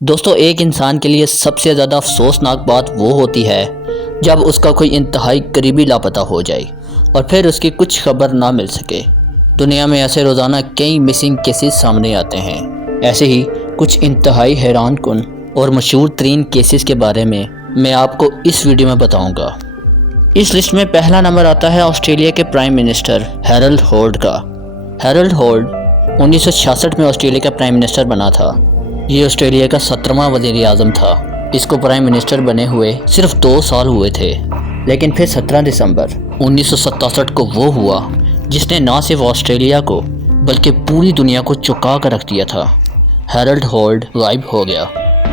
دوستو، ایک انسان کے لیے سب سے زیادہ افسوسناک بات وہ ہوتی ہے جب اس کا کوئی انتہائی قریبی لاپتہ ہو جائے اور پھر اس کی کچھ خبر نہ مل سکے۔ دنیا میں ایسے روزانہ کئی مسنگ کیسز سامنے آتے ہیں۔ ایسے ہی کچھ انتہائی حیران کن اور مشہور ترین کیسز کے بارے میں آپ کو اس ویڈیو میں بتاؤں گا۔ اس لسٹ میں پہلا نمبر آتا ہے آسٹریلیا کے پرائم منسٹر ہیرلڈ ہولڈ کا۔ ہیرلڈ ہولڈ 1966 میں آسٹریلیا کا پرائم منسٹر بنا تھا۔ یہ آسٹریلیا کا 17واں وزیر اعظم تھا۔ اس کو پرائم منسٹر بنے ہوئے صرف 2 سال ہوئے تھے، لیکن پھر 17 دسمبر 1967 کو وہ ہوا جس نے نہ صرف آسٹریلیا کو بلکہ پوری دنیا کو چونکا کر رکھ دیا تھا۔ ہیرلڈ ہولڈ غائب ہو گیا۔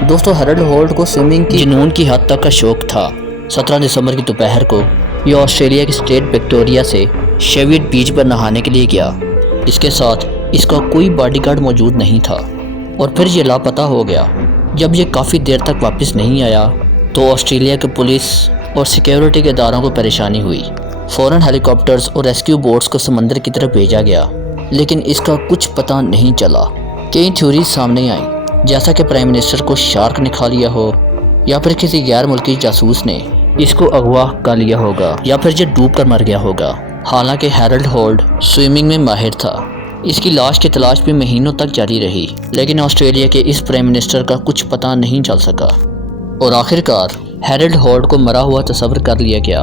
دوستو، ہیرلڈ ہولڈ کو سوئمنگ کی جنون کی حد تک کا شوق تھا۔ 17 دسمبر کی دوپہر کو یہ آسٹریلیا کی اسٹیٹ وکٹوریہ سے شیویٹ بیچ پر نہانے کے لیے گیا۔ اس کے ساتھ اس کا کوئی باڈی گارڈ موجود نہیں تھا اور پھر یہ لاپتہ ہو گیا۔ جب یہ کافی دیر تک واپس نہیں آیا تو آسٹریلیا کے پولیس اور سیکیورٹی کے اداروں کو پریشانی ہوئی۔ فوراً ہیلی کاپٹرز اور ریسکیو بوٹس کو سمندر کی طرف بھیجا گیا، لیکن اس کا کچھ پتہ نہیں چلا۔ کئی تھیوریز سامنے آئیں، جیسا کہ پرائم منسٹر کو شارک نے کھا لیا ہو، یا پھر کسی غیر ملکی جاسوس نے اس کو اغوا کر لیا ہوگا، یا پھر یہ ڈوب کر مر گیا ہوگا۔ حالانکہ ہیرلڈ ہولڈ سوئمنگ میں ماہر تھا۔ اس کی لاش کی تلاش بھی مہینوں تک جاری رہی، لیکن آسٹریلیا کے اس پرائم منسٹر کا کچھ پتہ نہیں چل سکا اور آخرکار ہیرلڈ ہولڈ کو مرا ہوا تصور کر لیا گیا۔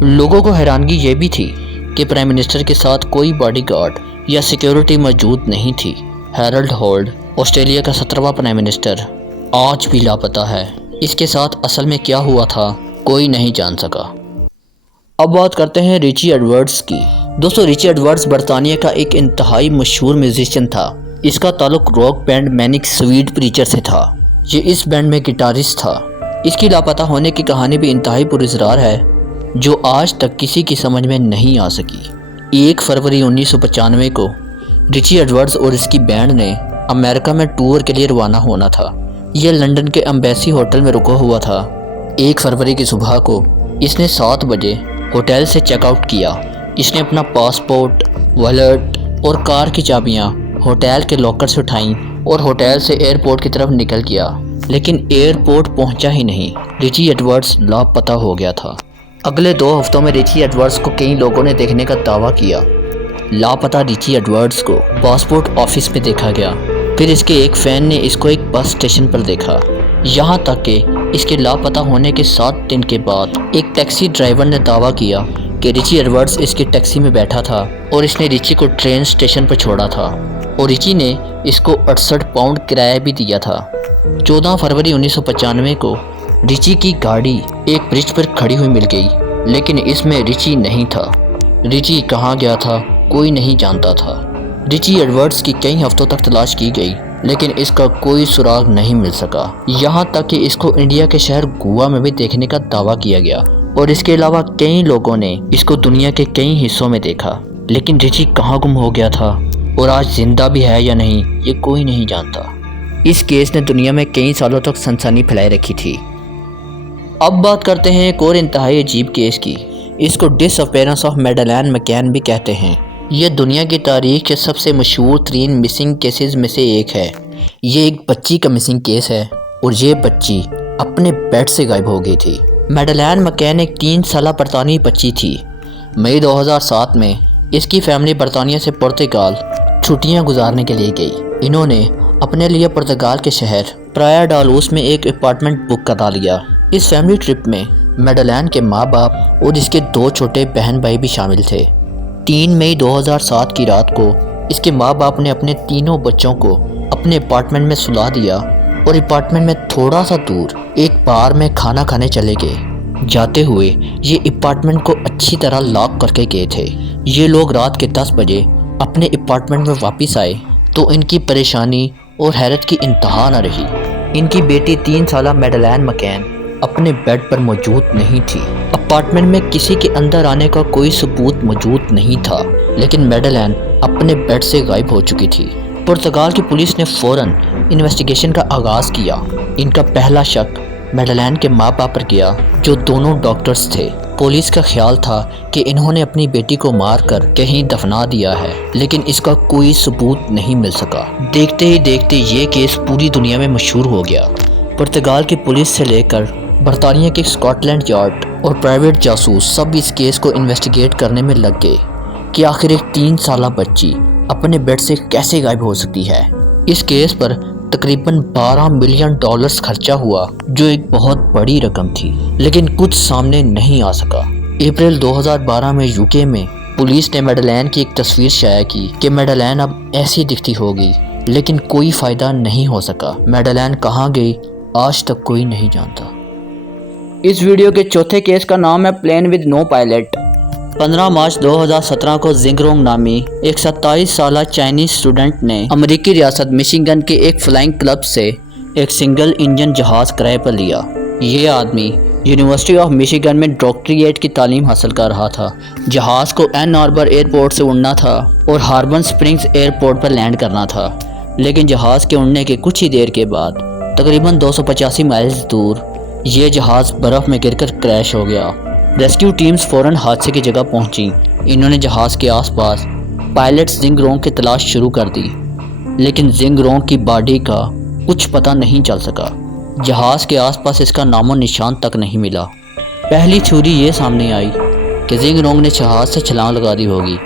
لوگوں کو حیرانگی یہ بھی تھی کہ پرائم منسٹر کے ساتھ کوئی باڈی گارڈ یا سیکیورٹی موجود نہیں تھی۔ ہیرلڈ ہولڈ آسٹریلیا کا 17واں پرائم منسٹر آج بھی لاپتہ ہے۔ اس کے ساتھ اصل میں کیا ہوا تھا کوئی نہیں جان سکا۔ اب بات کرتے ہیں ریچی ایڈورڈز کی۔ دوستو، ریچی ایڈورڈز برطانیہ کا ایک انتہائی مشہور میوزیشین تھا۔ اس کا تعلق rock band Manic Street Preacher سے تھا۔ یہ اس بینڈ میں گٹارسٹ تھا۔ اس کی لاپتہ ہونے کی کہانی بھی انتہائی پراسرار ہے، جو آج تک کسی کی سمجھ میں نہیں آ سکی۔ 1 فروری 1995 کو ریچی ایڈورڈز اور اس کی بینڈ نے امریکہ میں ٹور کے لیے روانہ ہونا تھا۔ یہ لندن کے ایمبیسی ہوٹل میں رکا ہوا تھا۔ 1 فروری کی صبح کو اس نے 7 بجے ہوٹل سے چیک آؤٹ کیا۔ اس نے اپنا پاسپورٹ، والیٹ اور کار کی چابیاں ہوٹل کے لاکر سے اٹھائیں اور ہوٹل سے ایئرپورٹ کی طرف نکل گیا، لیکن ایئرپورٹ پہنچا ہی نہیں۔ ریچی ایڈورڈز لاپتہ ہو گیا تھا۔ اگلے 2 ہفتوں میں ریچی ایڈورڈز کو کئی لوگوں نے دیکھنے کا دعویٰ کیا۔ لاپتہ ریچی ایڈورڈز کو پاسپورٹ آفس میں دیکھا گیا، پھر اس کے ایک فین نے اس کو ایک بس اسٹیشن پر دیکھا، یہاں تک کہ اس کے لاپتہ ہونے کے 7 دن کے بعد ایک ٹیکسی ڈرائیور نے دعویٰ کیا کہ ریچی ایڈورڈز اس کی ٹیکسی میں بیٹھا تھا اور اس نے ریچی کو ٹرین اسٹیشن پر چھوڑا تھا اور ریچی نے اس کو 68 پاؤنڈ کرایہ بھی دیا تھا۔ 14 فروری 1995 کو ریچی کی گاڑی ایک برج پر کھڑی ہوئی مل گئی، لیکن اس میں ریچی نہیں تھا۔ ریچی کہاں گیا تھا کوئی نہیں جانتا تھا۔ ریچی ایڈورڈز کی کئی ہفتوں تک تلاش کی گئی، لیکن اس کا کوئی سراغ نہیں مل سکا، یہاں تک کہ اس کو انڈیا کے شہر گوا میں بھی دیکھنے کا دعویٰ کیا گیا اور اس کے علاوہ کئی لوگوں نے اس کو دنیا کے کئی حصوں میں دیکھا، لیکن ریچی کہاں گم ہو گیا تھا اور آج زندہ بھی ہے یا نہیں یہ کوئی نہیں جانتا۔ اس کیس نے دنیا میں کئی سالوں تک سنسنی پھیلائے رکھی تھی۔ اب بات کرتے ہیں ایک اور انتہائی عجیب کیس کی۔ اس کو ڈس اپیرنس آف میڈلین مکین بھی کہتے ہیں۔ یہ دنیا کی تاریخ کے سب سے مشہور ترین مسنگ کیسز میں سے ایک ہے۔ یہ ایک بچی کا مسنگ کیس ہے اور یہ بچی اپنے بیڈ سے غائب ہو گئی تھی۔ میڈلین مکین ایک 3 سالہ برطانوی بچی تھی۔ مئی 2007 میں اس کی فیملی برطانیہ سے پرتگال چھٹیاں گزارنے کے لیے گئی۔ انہوں نے اپنے لیے پرتگال کے شہر پرایا ڈالوس میں ایک اپارٹمنٹ بک کرا لیا۔ اس فیملی ٹرپ میں میڈلین کے ماں باپ اور اس کے 2 چھوٹے بہن بھائی بھی شامل تھے۔ 3 مئی 2007 کی رات کو اس کے ماں باپ نے اپنے تینوں بچوں کو اپنے اپارٹمنٹ میں سلا دیا اور اپارٹمنٹ میں تھوڑا سا دور ایک بار میں کھانا کھانے چلے گئے۔ جاتے ہوئے یہ اپارٹمنٹ کو اچھی طرح لاک کر کے گئے تھے۔ یہ لوگ رات کے 10 بجے اپنے اپارٹمنٹ میں واپس آئے تو ان کی پریشانی اور حیرت کی انتہا نہ رہی۔ ان کی بیٹی 3 سالہ میڈلین مکین اپنے بیڈ پر موجود نہیں تھی۔ اپارٹمنٹ میں کسی کے اندر آنے کا کوئی ثبوت موجود نہیں تھا، لیکن میڈلین اپنے بیڈ سے غائب ہو چکی تھی۔ پرتگال کی پولیس نے فوراً انویسٹیگیشن کا آغاز کیا۔ ان کا پہلا شک میڈلین کے ماں باپ پر گیا، جو دونوں ڈاکٹرز تھے۔ پولیس کا خیال تھا کہ انہوں نے اپنی بیٹی کو مار کر کہیں دفنا دیا ہے، لیکن اس کا کوئی ثبوت نہیں مل سکا۔ دیکھتے ہی دیکھتے یہ کیس پوری دنیا میں مشہور ہو گیا۔ پرتگال کی پولیس سے لے کر برطانیہ کے اسکاٹ لینڈ یارڈ اور پرائیویٹ جاسوس سب اس کیس کو انویسٹیگیٹ کرنے میں لگ گئے کہ آخر ایک 3 سالہ بچی اپنے بیڈ سے کیسے غائب ہو سکتی ہے۔ اس کیس پر تقریباً $12 ملین خرچہ ہوا، جو ایک بہت بڑی رقم تھی، لیکن کچھ سامنے نہیں آ سکا۔ اپریل 2012 میں UK میں پولیس نے میڈلین کی ایک تصویر شائع کی کہ میڈلین اب ایسی دکھتی ہوگی، لیکن کوئی فائدہ نہیں ہو سکا۔ میڈلین کہاں گئی آج تک کوئی نہیں جانتا۔ اس ویڈیو کے چوتھے کیس کا نام ہے plane with no pilot. 15 March 2017 کو زنگ رونگ نامی ایک 27 سالہ چائنیز اسٹوڈنٹ نے امریکی ریاست مشیگن کے ایک فلائنگ کلب سے ایک سنگل انجن جہاز کرائے پر لیا۔ یہ آدمی یونیورسٹی آف مشیگن میں ڈاکٹریٹ کی تعلیم حاصل کر رہا تھا۔ جہاز کو این ہاربر ایئرپورٹ سے اڑنا تھا اور ہاربن اسپرنگز ایئرپورٹ پر لینڈ کرنا تھا، لیکن جہاز کے اڑنے کے کچھ ہی دیر کے بعد تقریباً 285 مائلز دور یہ جہاز برف میں گر کر کریش ہو گیا۔ ریسکیو ٹیمز فوراً حادثے کی جگہ پہنچیں۔ انہوں نے جہاز کے آس پاس پائلٹ زنگ رونگ کی تلاش شروع کر دی، لیکن زنگ رونگ کی باڈی کا کچھ پتہ نہیں چل سکا۔ جہاز کے آس پاس اس کا نام و نشان تک نہیں ملا۔ پہلی تھیوری یہ سامنے آئی کہ زنگ رونگ نے جہاز سے چھلانگ لگا دی ہوگی،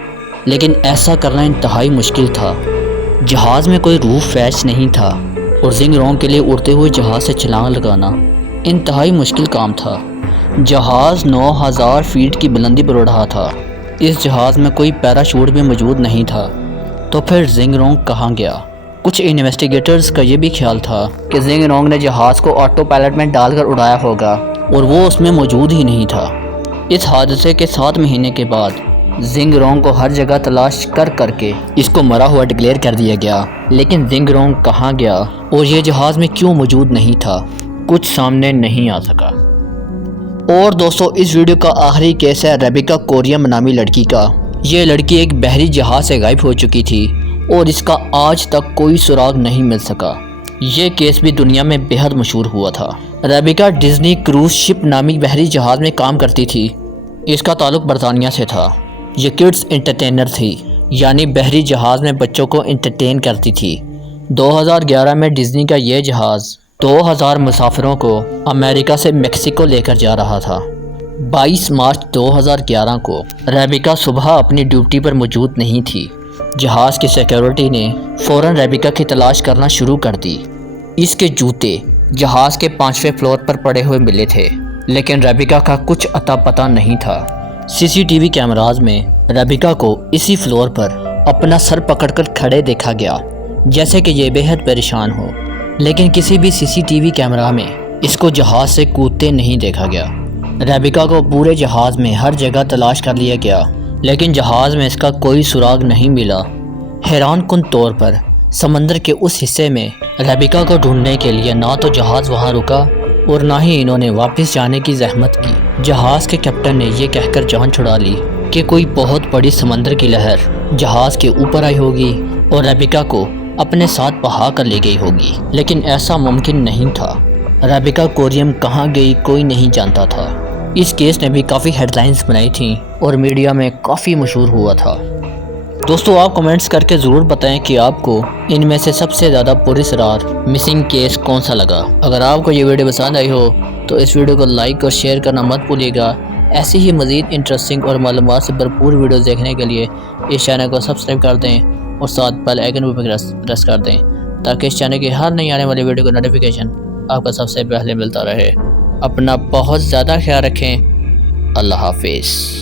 لیکن ایسا کرنا انتہائی مشکل تھا۔ جہاز میں کوئی روف ویچ نہیں تھا اور زنگ رونگ کے لیے اڑتے ہوئے جہاز سے چھلانگ لگانا انتہائی مشکل کام تھا۔ جہاز 9000 فیٹ کی بلندی پر اڑ رہا تھا۔ اس جہاز میں کوئی پیراشوٹ بھی موجود نہیں تھا، تو پھر زنگ رونگ کہاں گیا؟ کچھ انویسٹیگیٹرز کا یہ بھی خیال تھا کہ زنگ رونگ نے جہاز کو آٹو پائلٹ میں ڈال کر اڑایا ہوگا اور وہ اس میں موجود ہی نہیں تھا۔ اس حادثے کے 7 مہینے کے بعد زنگ رونگ کو ہر جگہ تلاش کر کے اس کو مرا ہوا ڈکلیئر کر دیا گیا، لیکن زنگ رونگ کہاں گیا اور یہ جہاز میں کیوں موجود نہیں تھا، کچھ سامنے نہیں آ سکا۔ اور دوستو، اس ویڈیو کا آخری کیس ہے ریبیکا کوریم نامی لڑکی کا۔ یہ لڑکی ایک بحری جہاز سے غائب ہو چکی تھی اور اس کا آج تک کوئی سراغ نہیں مل سکا۔ یہ کیس بھی دنیا میں بے حد مشہور ہوا تھا۔ ریبیکا ڈزنی کروز شپ نامی بحری جہاز میں کام کرتی تھی۔ اس کا تعلق برطانیہ سے تھا۔ یہ کڈز انٹرٹینر تھی، یعنی بحری جہاز میں بچوں کو انٹرٹین کرتی تھی۔ 2011 میں ڈزنی کا یہ جہاز 2000 مسافروں کو امریکہ سے میکسیکو لے کر جا رہا تھا۔ 22 مارچ 2011 کو ریبیکا صبح اپنی ڈیوٹی پر موجود نہیں تھی۔ جہاز کی سیکیورٹی نے فوراً ریبیکا کی تلاش کرنا شروع کر دی۔ اس کے جوتے جہاز کے 5ویں فلور پر پڑے ہوئے ملے تھے، لیکن ریبیکا کا کچھ اتا پتہ نہیں تھا۔ CCTV کیمراز میں ریبیکا کو اسی فلور پر اپنا سر پکڑ کر کھڑے دیکھا گیا، جیسے کہ یہ بے حد پریشان ہو، لیکن کسی بھی CCTV کیمرہ میں اس کو جہاز سے کودتے نہیں دیکھا گیا۔ ریبیکا کو پورے جہاز میں ہر جگہ تلاش کر لیا گیا، لیکن جہاز میں اس کا کوئی سراغ نہیں ملا۔ حیران کن طور پر سمندر کے اس حصے میں ریبیکا کو ڈھونڈنے کے لیے نہ تو جہاز وہاں رکا اور نہ ہی انہوں نے واپس جانے کی زحمت کی۔ جہاز کے کیپٹن نے یہ کہہ کر جان چھڑا لی کہ کوئی بہت بڑی سمندر کی لہر جہاز کے اوپر آئی ہوگی اور ریبیکا کو اپنے ساتھ بہا کر لے گئی ہوگی، لیکن ایسا ممکن نہیں تھا۔ ریبیکا کوریم کہاں گئی کوئی نہیں جانتا تھا۔ اس کیس نے بھی کافی ہیڈ لائنز بنائی تھیں اور میڈیا میں کافی مشہور ہوا تھا۔ دوستو، آپ کمنٹس کر کے ضرور بتائیں کہ آپ کو ان میں سے سب سے زیادہ پراسرار مسنگ کیس کون سا لگا۔ اگر آپ کو یہ ویڈیو پسند آئی ہو تو اس ویڈیو کو لائک اور شیئر کرنا مت بھولیے گا۔ ایسی ہی مزید انٹرسٹنگ اور معلومات سے بھرپور ویڈیوز دیکھنے کے لیے اس چینل کو سبسکرائب کر دیں اور ساتھ بیل آئیکن پر پریس کر دیں، تاکہ اس چینل کی ہر نئی آنے والی ویڈیو کا نوٹیفیکیشن آپ کو سب سے پہلے ملتا رہے۔ اپنا بہت زیادہ خیال رکھیں۔ اللہ حافظ۔